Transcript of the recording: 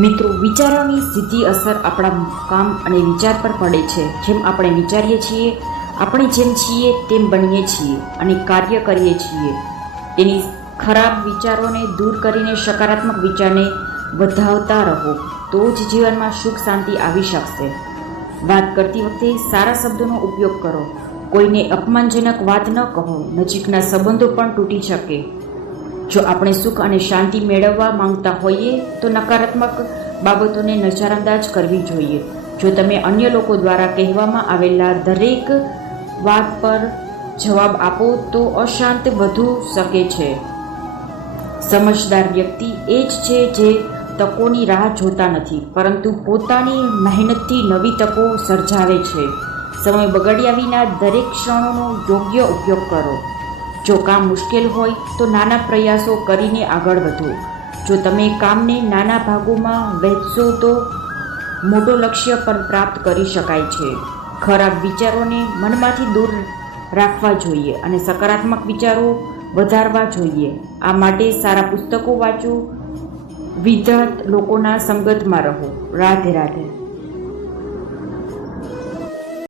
મિત્રો, વિચારોની સીધી અસર આપણા કામ અને વિચાર પર પડે છે. જેમ આપણે વિચારીએ છીએ, આપણે જેમ છીએ તેમ બનીએ છીએ અને કાર્ય કરીએ છીએ. તેની ખરાબ વિચારોને દૂર કરીને સકારાત્મક વિચારને વધાવતા રહો, તો જ જીવનમાં સુખ શાંતિ આવી શકશે. વાત કરતી વખતે સારા શબ્દોનો ઉપયોગ કરો. કોઈને અપમાનજનક વાત ન કહો. નજીકના સંબંધો પણ તૂટી શકે. જો આપણે સુખ અને શાંતિ મેળવવા માંગતા હોઈએ તો નકારાત્મક બાબતોને નજરઅંદાજ કરવી જોઈએ. જો તમે અન્ય લોકો દ્વારા કહેવામાં આવેલા દરેક વાત પર જવાબ આપો તો અશાંત વધુ શકે છે. સમજદાર વ્યક્તિ એ જ છે જે તકોની રાહ જોતા નથી, પરંતુ પોતાની મહેનતથી નવી તકો સર્જાવે છે. સમય બગાડ્યા વિના દરેક ક્ષણોનો યોગ્ય ઉપયોગ કરો. જો કામ મુશ્કેલ હોય તો નાના પ્રયાસો કરીને આગળ વધો. જો તમે કામને નાના ભાગોમાં વહેંચશો તો મોટો લક્ષ્ય પણ પ્રાપ્ત કરી શકાય છે. ખરાબ વિચારોને મનમાંથી દૂર રાખવા જોઈએ અને સકારાત્મક વિચારો વધારવા જોઈએ. આ માટે સારા પુસ્તકો વાંચો, વિદ્યાર્થ લોકોના સંગતમાં રહો. રાધે રાધે.